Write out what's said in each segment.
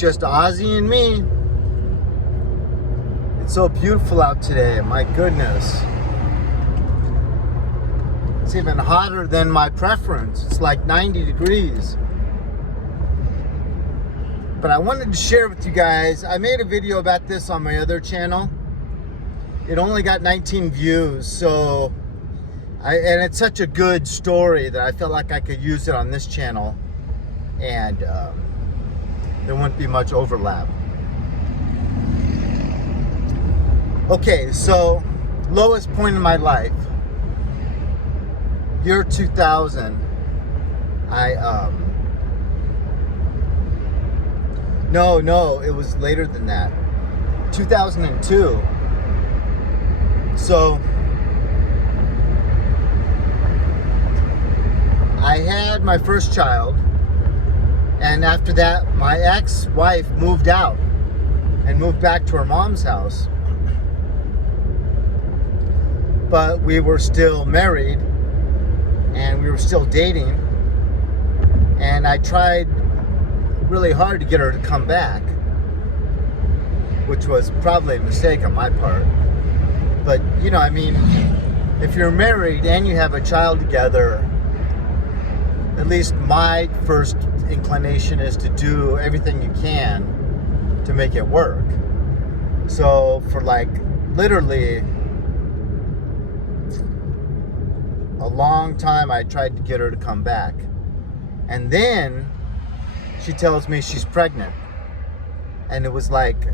just Ozzy and me. It's so beautiful out today, my goodness. It's even hotter than my preference. It's like 90 degrees. But I wanted to share with you guys, I made a video about this on my other channel. It only got 19 views, so and it's such a good story that I felt like I could use it on this channel, and there wouldn't be much overlap. Okay, so lowest point in my life, year 2000. No, it was later than that. 2002. So I had my first child, and after that my ex-wife moved out and moved back to her mom's house. But we were still married and we were still dating, and I tried really hard to get her to come back, which was probably a mistake on my part. But you know, I mean, if you're married and you have a child together, at least my first inclination is to do everything you can to make it work. So for like literally a long time, I tried to get her to come back, and then she tells me she's pregnant. And it was like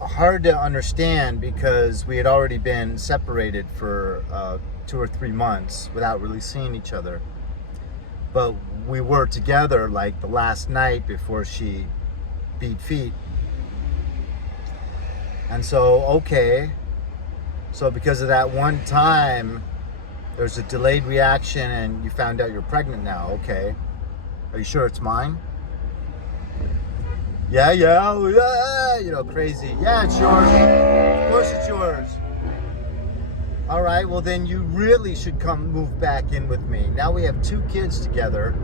hard to understand because we had already been separated for 2 or 3 months without really seeing each other. But we were together like the last night before she beat feet. And so, okay. So because of that one time, there's a delayed reaction and you found out you're pregnant now. Okay. Are you sure it's mine? Yeah, you know, crazy. Yeah, it's yours. Of course it's yours. All right, well then you really should come move back in with me. Now we have 2 kids together,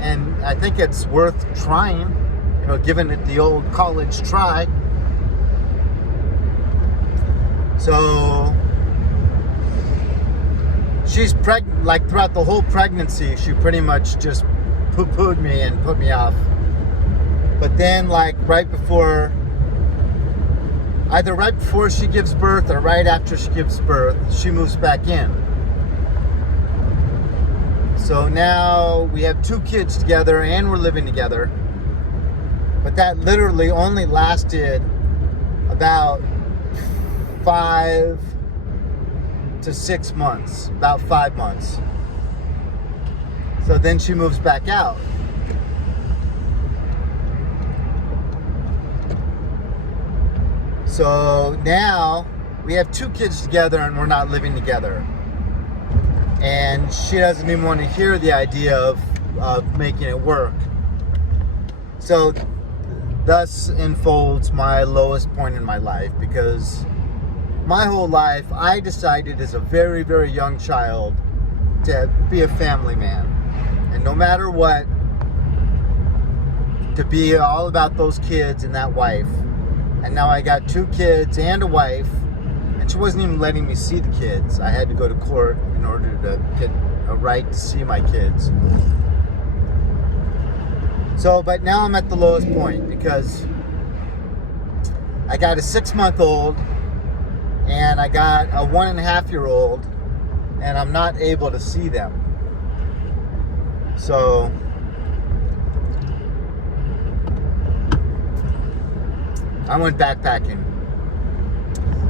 and I think it's worth trying, you know, giving it the old college try. So she's pregnant, like throughout the whole pregnancy, she pretty much just poo-pooed me and put me off. But then like either right before she gives birth or right after she gives birth, she moves back in. So now we have 2 kids together and we're living together. But that literally only lasted about 5 to 6 months, about 5 months. So then she moves back out. So now we have 2 kids together and we're not living together. And she doesn't even want to hear the idea of making it work. So thus unfolds my lowest point in my life, because my whole life I decided as a very, very young child to be a family man. And no matter what, to be all about those kids and that wife. And now I got 2 kids and a wife, and she wasn't even letting me see the kids. I had to go to court in order to get a right to see my kids. So, but now I'm at the lowest point because I got a 6-month-old and I got a 1.5-year-old, and I'm not able to see them. So I went backpacking.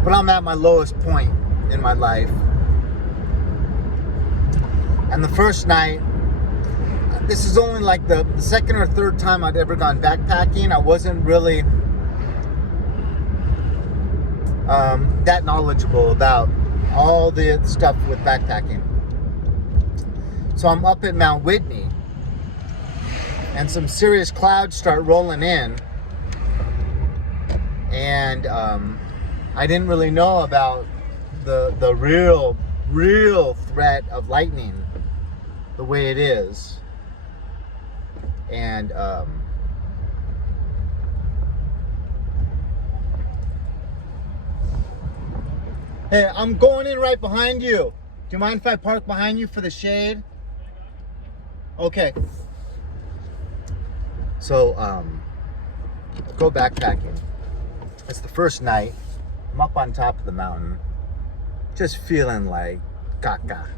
But I'm at my lowest point in my life. And the first night, this is only like the second or third time I'd ever gone backpacking. I wasn't really that knowledgeable about all the stuff with backpacking. So I'm up at Mount Whitney, and some serious clouds start rolling in. And I didn't really know about the real threat of lightning the way it is. And hey, I'm going in right behind you. Do you mind if I park behind you for the shade? Okay. So, go backpacking. It's the first night. I'm up on top of the mountain, just feeling like caca.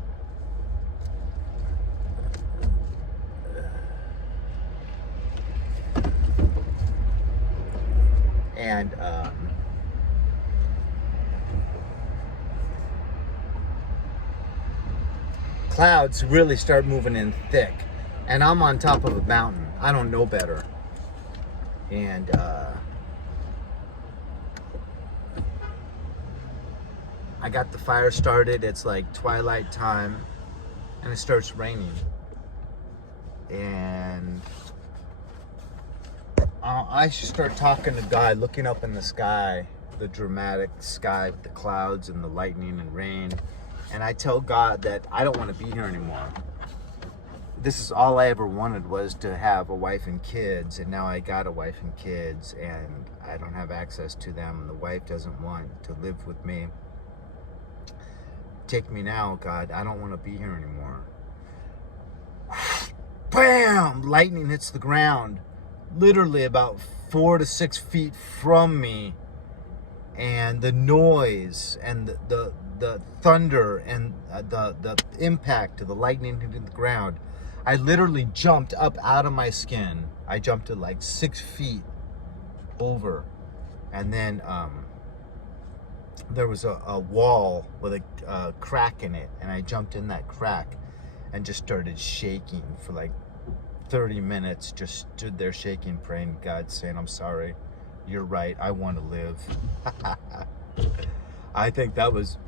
And clouds really start moving in thick, and I'm on top of a mountain. I don't know better. And I got the fire started. It's like twilight time, and it starts raining. And I start talking to God, looking up in the sky, the dramatic sky with the clouds and the lightning and rain. And I tell God that I don't want to be here anymore. This is all I ever wanted, was to have a wife and kids, and now I got a wife and kids, and I don't have access to them, and the wife doesn't want to live with me. Take me now, God. I don't want to be here anymore. Bam! Lightning hits the ground, literally about 4 to 6 feet from me, and the noise and the thunder and the impact of the lightning hitting the ground. I literally jumped up out of my skin. I jumped to like 6 feet over, and then there was a wall with a crack in it, and I jumped in that crack and just started shaking for like 30 minutes. Just stood there shaking, praying to God, saying, I'm sorry, you're right, I want to live. I think that was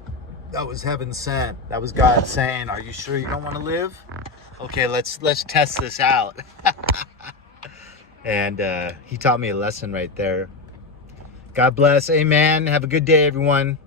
heaven sent. That was God saying, are you sure you don't want to live? Okay, let's test this out. And he taught me a lesson right there. God bless. Amen. Have a good day, everyone.